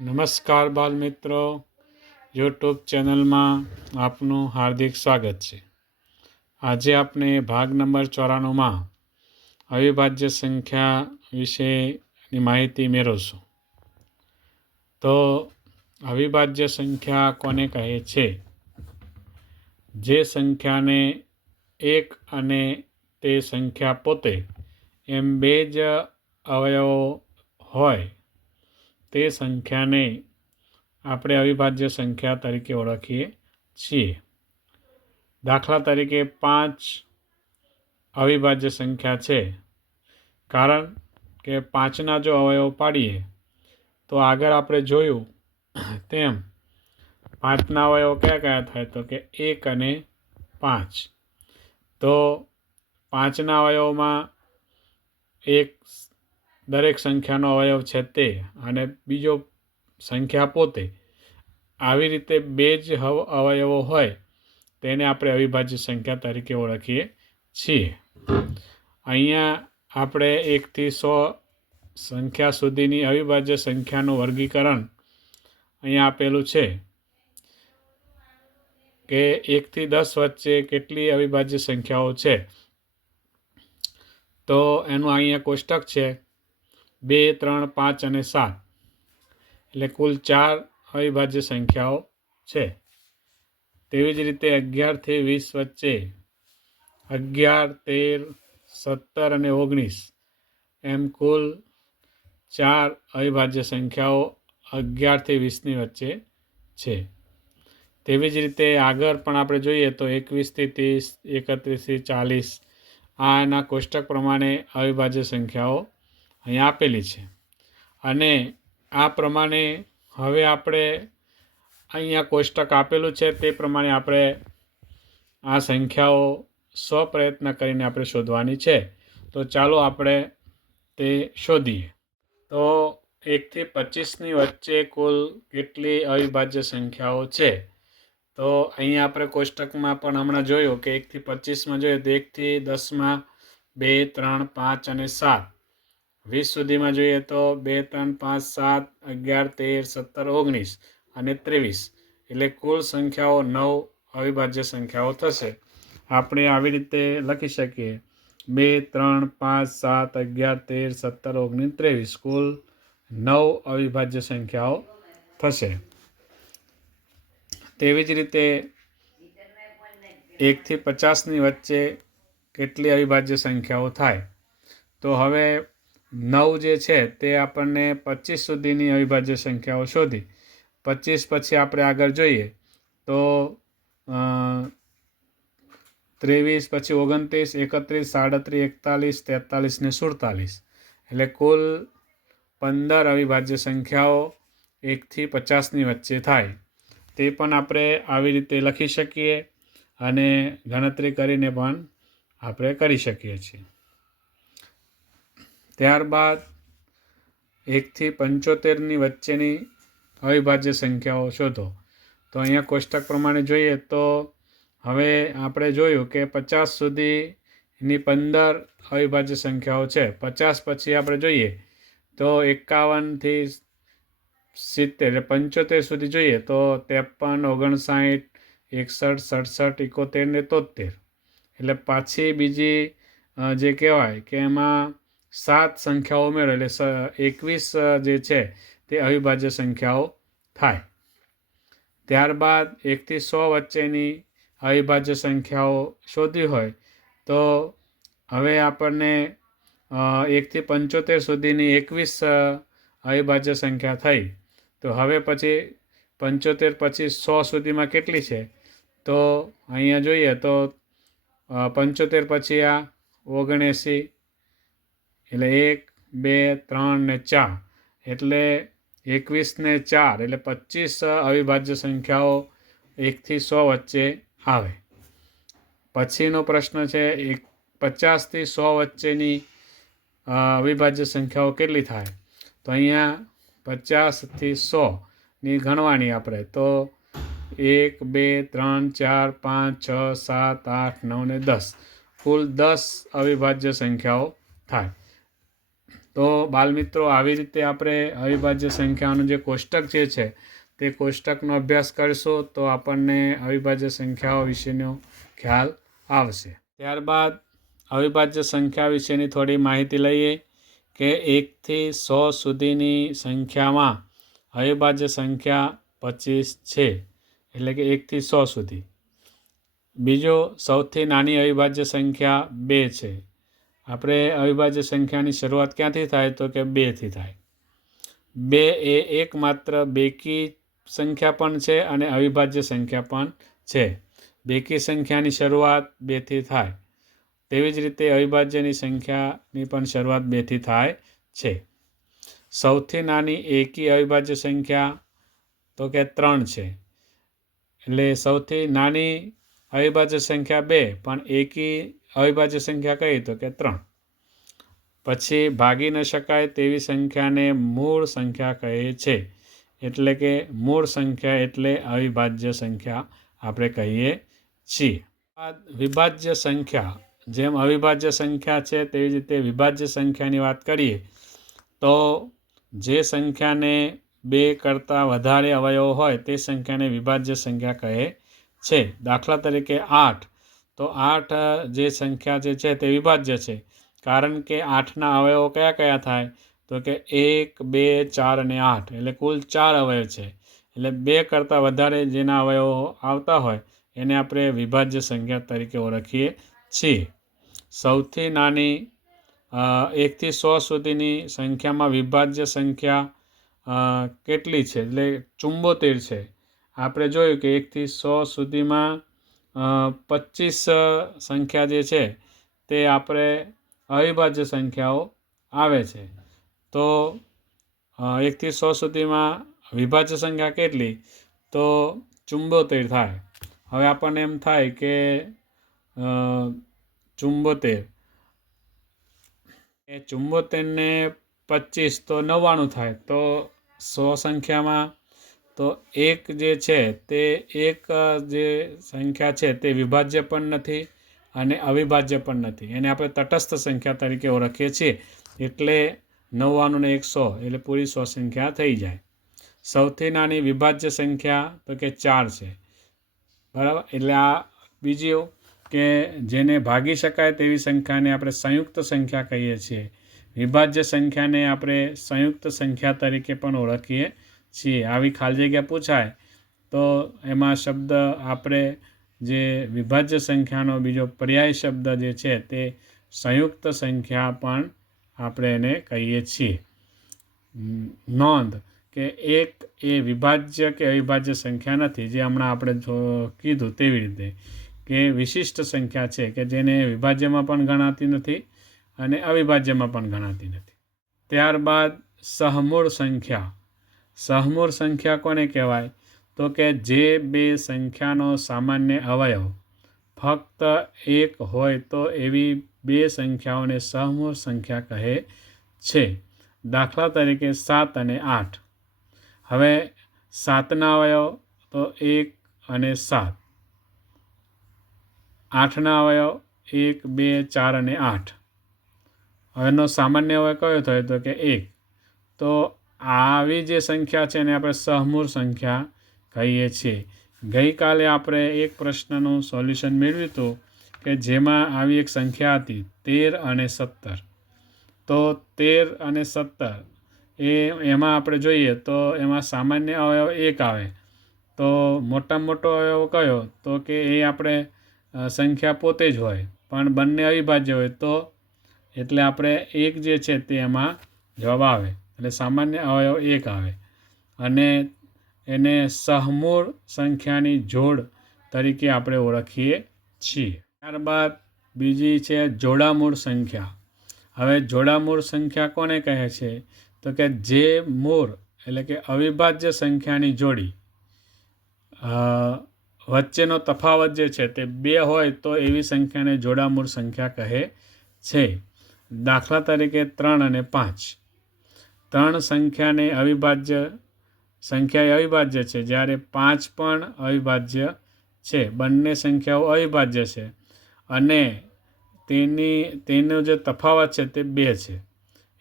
નમસ્કાર બાલ મિત્રો, યુટ્યુબ ચેનલમાં આપનું હાર્દિક સ્વાગત છે. આજે આપણે ભાગ નંબર 94માં અવિભાજ્ય સંખ્યા વિશેની માહિતી મેળવશું. તો અવિભાજ્ય સંખ્યા કોને કહે છે? જે સંખ્યાને એક અને તે સંખ્યા પોતે એમ બે જ અવયવો હોય તે સંખ્યાને આપણે અવિભાજ્ય સંખ્યા તરીકે ઓળખીએ છીએ. દાખલા તરીકે 5 અવિભાજ્ય સંખ્યા છે, કારણ કે 5ના જો અવયવ પાડીએ તો આગળ આપણે જોયું તેમ 5ના અવયવ કયા કયા થાય? તો કે 1 અને 5. તો 5ના અવયવમાં એક દરેક સંખ્યાનો અવયવ છે તે, અને બીજો સંખ્યા પોતે. આવી રીતે બે જ અવયવો હોય તેને આપણે અવિભાજ્ય સંખ્યા તરીકે ઓળખીએ છીએ. અહીંયા આપણે 1 થી 100 સંખ્યા સુધીની અવિભાજ્ય સંખ્યાનું વર્ગીકરણ અહીંયા આપેલું છે કે 1 થી 10 વચ્ચે કેટલી અવિભાજ્ય સંખ્યાઓ છે. તો એનું અહીંયા કોષ્ટક છે 2, 3, 5 અને 7. એટલે કુલ 4 અવિભાજ્ય સંખ્યાઓ છે. તેવી જ રીતે 11 થી 20 વચ્ચે 11, 13, 17 અને 19 એમ કુલ 4 અવિભાજ્ય સંખ્યાઓ 11 થી 20ની વચ્ચે છે. તેવી જ રીતે આગળ પણ આપણે જોઈએ તો 21 થી 30, 31 થી 40 આ એના કોષ્ટક પ્રમાણે અવિભાજ્ય સંખ્યાઓ અહીંયા આપેલી છે. અને આ પ્રમાણે હવે આપણે અહીંયા કોષ્ટક આપેલું છે તે પ્રમાણે આપણે આ સંખ્યાઓ સ્વપ્રયત્ન કરીને આપણે શોધવાની છે. તો ચાલો આપણે તે શોધીએ. તો 1 થી 25ની વચ્ચે કુલ કેટલી અવિભાજ્ય સંખ્યાઓ છે? તો અહીંયા આપણે કોષ્ટકમાં પણ હમણાં જોયું કે 1 થી 25માં જોઈએ તો 1 થી 10માં 2, 3, 5 અને 7. 20 સુધીમાં જોઈએ તો 2, 3, 5, 7, 11, 13, 17, 19 અને 23. એટલે કુલ સંખ્યાઓ 9 અવિભાજ્ય સંખ્યાઓ થશે. આપણે આવી રીતે લખી શકીએ 2, 3, 5, 7, 11, 13, 17, 19, 23. કુલ 9 અવિભાજ્ય સંખ્યાઓ થશે. તેવી જ રીતે 1 થી 50ની વચ્ચે કેટલી અવિભાજ્ય સંખ્યાઓ થાય? તો હવે 9 જે છે તે આપણને 25 સુધીની અવિભાજ્ય સંખ્યાઓ શોધી. 25 પછી આપણે આગળ જોઈએ તો 23, પછી 29, 31, 37, 41 ને 47. એટલે કુલ 15 અવિભાજ્ય સંખ્યાઓ 1 થી 50ની વચ્ચે થાય. તે પણ આપણે આવી રીતે લખી શકીએ અને ગણતરી કરીને પણ આપણે કરી શકીએ છીએ. ત્યારબાદ 1 થી 75ની વચ્ચેની અવિભાજ્ય સંખ્યાઓ શોધો. તો અહીંયા કોષ્ટક પ્રમાણે જોઈએ તો હવે આપણે જોયું કે 50 સુધીની 15 અવિભાજ્ય સંખ્યાઓ છે. 50 પછી આપણે જોઈએ તો 51 થી 70 એટલે 75 સુધી જોઈએ તો 53, 59, 61, 67, 71 ને 73. એટલે પાછી બીજી જે કહેવાય કે એમાં 7 સંખ્યાઓ ઉમેરો એટલે 21 જે છે તે અવિભાજ્ય સંખ્યાઓ થાય. ત્યારબાદ 1 થી 100 વચ્ચેની અવિભાજ્ય સંખ્યાઓ શોધવી હોય તો હવે આપણને 1 થી 75 સુધીની 21 અવિભાજ્ય સંખ્યા થઈ. તો હવે પછી 75 પછી 100 સુધીમાં કેટલી છે? તો અહીંયા જોઈએ તો 75 પછી આ 79, એટલે 1, 2, 3 ને 4. એટલે 21 ને 4 એટલે 25 અવિભાજ્ય સંખ્યાઓ 1 થી 100 વચ્ચે આવે. પછીનો પ્રશ્ન છે 50 થી 100 વચ્ચેની અવિભાજ્ય સંખ્યાઓ કેટલી થાય? તો અહીંયા 50 થી 100ની ગણવાની આપણે તો 1, 2, 3, 4, 5, 6, 7, 8, 9 ને 10. કુલ 10 અવિભાજ્ય સંખ્યાઓ થાય. તો બાલમિત્રો, આવી રીતે આપણે અવિભાજ્ય સંખ્યાઓનું જે કોષ્ટક જે છે તે કોષ્ટકનો અભ્યાસ કરશો તો આપણને અવિભાજ્ય સંખ્યાઓ વિશેનો ખ્યાલ આવશે. ત્યારબાદ અવિભાજ્ય સંખ્યા વિશેની થોડી માહિતી લઈએ કે 1થી 100 સુધીની સંખ્યામાં અવિભાજ્ય સંખ્યા 25 છે, એટલે કે 1થી 100 સુધી. બીજો, સૌથી નાની અવિભાજ્ય સંખ્યા 2 છે. આપણે અવિભાજ્ય સંખ્યાની શરૂઆત ક્યાંથી થાય તો કે 2થી થાય. 2 એ એકમાત્ર બેકી સંખ્યા પણ છે અને અવિભાજ્ય સંખ્યા પણ છે. બેકી સંખ્યાની શરૂઆત 2થી થાય. તેવી જ રીતે અવિભાજ્યની સંખ્યાની પણ શરૂઆત 2થી થાય છે. સૌથી નાની એકી અવિભાજ્ય સંખ્યા તો કે 3 છે. એટલે સૌથી નાની અવિભાજ્ય સંખ્યા 2 પણ એકી અવિભાજ્ય સંખ્યા કઈ તો કે 3. પછી ભાગી ન શકાય તેવી સંખ્યાને મૂળ સંખ્યા કહે છે. એટલે કે મૂળ સંખ્યા એટલે અવિભાજ્ય સંખ્યા આપણે કહીએ છીએ. વિભાજ્ય સંખ્યા, જેમ અવિભાજ્ય સંખ્યા છે તેવી જ રીતે વિભાજ્ય સંખ્યાની વાત કરીએ તો જે સંખ્યાને 2 કરતાં વધારે અવયવો હોય તે સંખ્યાને વિભાજ્ય સંખ્યા કહે છે. દાખલા તરીકે 8, તો 8 જે સંખ્યા જે છે તે વિભાજ્ય છે, કારણ કે 8ના અવયવો કયા કયા થાય તો કે 1, 2, 4 અને 8, એટલે કુલ 4 અવયવ છે. એટલે 2 કરતાં વધારે જેના અવયવો આવતા હોય એને આપણે વિભાજ્ય સંખ્યા તરીકે ઓળખીએ છીએ. સૌથી નાની 1થી 100 સુધીની સંખ્યામાં વિભાજ્ય સંખ્યા કેટલી છે એટલે 74 છે. આપણે જોયું કે 1થી 100 સુધીમાં 25 સંખ્યા જે છે તે આપણે અવિભાજ્ય સંખ્યાઓ આવે છે. તો 1થી 100 સુધીમાં વિભાજ્ય સંખ્યા કેટલી તો 74 થાય. હવે આપણને એમ થાય કે 74 ને 25 તો 99 થાય. તો 100 સંખ્યામાં તો 1 જે છે તે એક જે સંખ્યા છે તે વિભાજ્ય પણ નથી અને અવિભાજ્ય પણ નથી. એને આપણે તટસ્થ સંખ્યા તરીકે ઓળખીએ છીએ. એટલે 99 ને 100 એટલે પૂરી 100 સંખ્યા થઈ જાય. સૌથી નાની વિભાજ્ય સંખ્યા તો કે 4 છે, બરાબર. એટલે આ બીજી કે જેને ભાગી શકાય તેવી સંખ્યાને આપણે સંયુક્ત સંખ્યા કહીએ છીએ. વિભાજ્ય સંખ્યાને આપણે સંયુક્ત સંખ્યા તરીકે પણ ઓળખીએ છીએ. આવી ખાલી જગ્યા પૂછાય તો એમાં શબ્દ આપણે જે વિભાજ્ય સંખ્યાનો બીજો પર્યાય શબ્દ જે છે તે સંયુક્ત સંખ્યા પણ આપણે એને કહીએ છીએ. નોંધ કે 1 એ વિભાજ્ય કે અવિભાજ્ય સંખ્યા નથી, જે હમણાં આપણે કીધું તેવી રીતે કે વિશિષ્ટ સંખ્યા છે કે જેને વિભાજ્યમાં પણ ગણાતી નથી અને અવિભાજ્યમાં પણ ગણાતી નથી. ત્યારબાદ સહમૂળ સંખ્યા. સહમૂળ સંખ્યા કોને કહેવાય તો કે જે બે સંખ્યાનો સામાન્ય અવયવ ફક્ત 1 હોય તો એવી બે સંખ્યાઓને સહમૂળ સંખ્યા કહે છે. દાખલા તરીકે 7 અને 8. હવે 7ના અવયવ તો 1 અને 7. 8ના અવયવ 1, 2, 4 અને 8. હવેનો સામાન્ય અવયવ કયો થયો તો કે 1. તો આવી જે સંખ્યા છે એને આપણે સહમૂળ સંખ્યા કહીએ છીએ. ગઈકાલે આપણે એક પ્રશ્નનું સોલ્યુશન મેળવ્યું હતું કે જેમાં આવી એક સંખ્યા હતી 13 અને 17. તો 13 અને 17 એમાં આપણે જોઈએ તો એમાં સામાન્ય અવયવ 1 આવે. તો મોટામાં મોટો અવયવ કયો તો કે એ આપણે સંખ્યા પોતે જ હોય, પણ બંને અવિભાજ્ય હોય તો એટલે આપણે 1 જે છે તે એમાં જવાબ આવે. એટલે સામાન્ય અવયવ 1 આવે અને એને સહમૂળ સંખ્યાની જોડ તરીકે આપણે ઓળખીએ છીએ. ત્યારબાદ બીજી છે જોડામૂળ સંખ્યા. હવે જોડામૂળ સંખ્યા કોને કહે છે તો કે જે મૂળ એટલે કે અવિભાજ્ય સંખ્યાની જોડી વચ્ચેનો તફાવત જે છે તે 2 હોય તો એવી સંખ્યાને જોડામૂળ સંખ્યા કહે છે. દાખલા તરીકે 3 અને 5. 3 સંખ્યા અવિભાજ્ય છે, જ્યારે 5 પણ અવિભાજ્ય છે. બંને સંખ્યાઓ અવિભાજ્ય છે અને તેનો જે તફાવત છે તે 2 છે.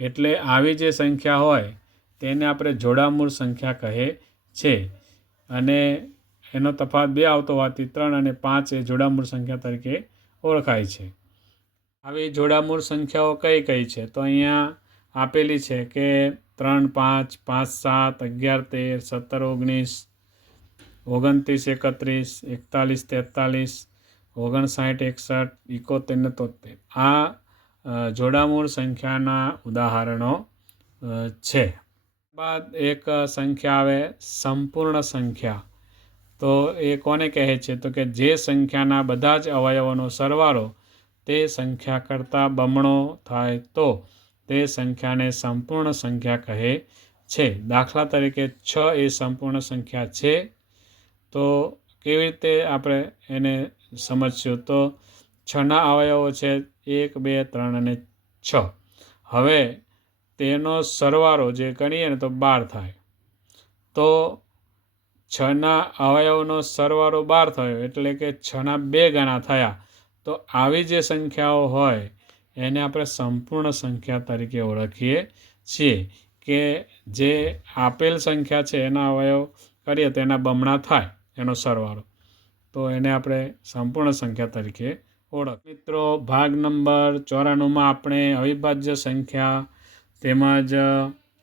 એટલે આવી જે સંખ્યા હોય તેને આપણે જોડામૂળ સંખ્યા કહે છે અને એનો તફાવત 2 આવતો હોવાથી 3 અને 5 એ જોડામૂળ સંખ્યા તરીકે ઓળખાય છે. આવી જોડામૂળ સંખ્યાઓ કઈ કઈ છે તો અહીંયા આપેલી છે કે 3 5 5 7 11 13 17 19 29 31 41 43 59 61 71 73 આ જોડામૂળ સંખ્યાના ઉદાહરણો છે. બાદ એક સંખ્યા આવે સંપૂર્ણ સંખ્યા. તો એ કોને કહે છે તો કે જે સંખ્યાના બધા જ અવયવોનો સરવાળો તે સંખ્યા કરતાં બમણો થાય તો તે સંખ્યાને સંપૂર્ણ સંખ્યા કહે છે. દાખલા તરીકે 6 એ સંપૂર્ણ સંખ્યા છે. તો કેવી રીતે આપણે એને સમજશું તો 6ના અવયવો છે 1 2 3 અને 6. હવે તેનો સરવાળો જે ગણીએ ને તો 12 થાય. તો 6ના અવયવોનો સરવાળો 12 થયો એટલે કે 6ના 2 ગણા થયા. તો આવી જે સંખ્યાઓ હોય એને આપણે સંપૂર્ણ સંખ્યા તરીકે ઓળખીએ છીએ કે જે આપેલ સંખ્યા છે એના અવયવ કરીએ તો એના બમણા થાય એનો સરવાળો. તો એને આપણે સંપૂર્ણ સંખ્યા તરીકે ઓળખ. મિત્રો, ભાગ નંબર 94માં આપણે અવિભાજ્ય સંખ્યા તેમજ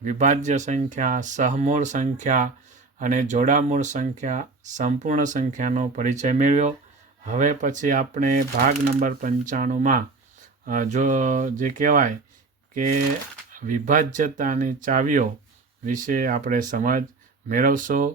વિભાજ્ય સંખ્યા, સહમૂળ સંખ્યા અને જોડામૂળ સંખ્યા, સંપૂર્ણ સંખ્યાનો પરિચય મેળવ્યો. હવે પછી આપણે ભાગ નંબર 95માં જે કહેવાય કે વિભાજ્યતાની ચાવીઓ વિશે આપણે સમજ મેળવશું.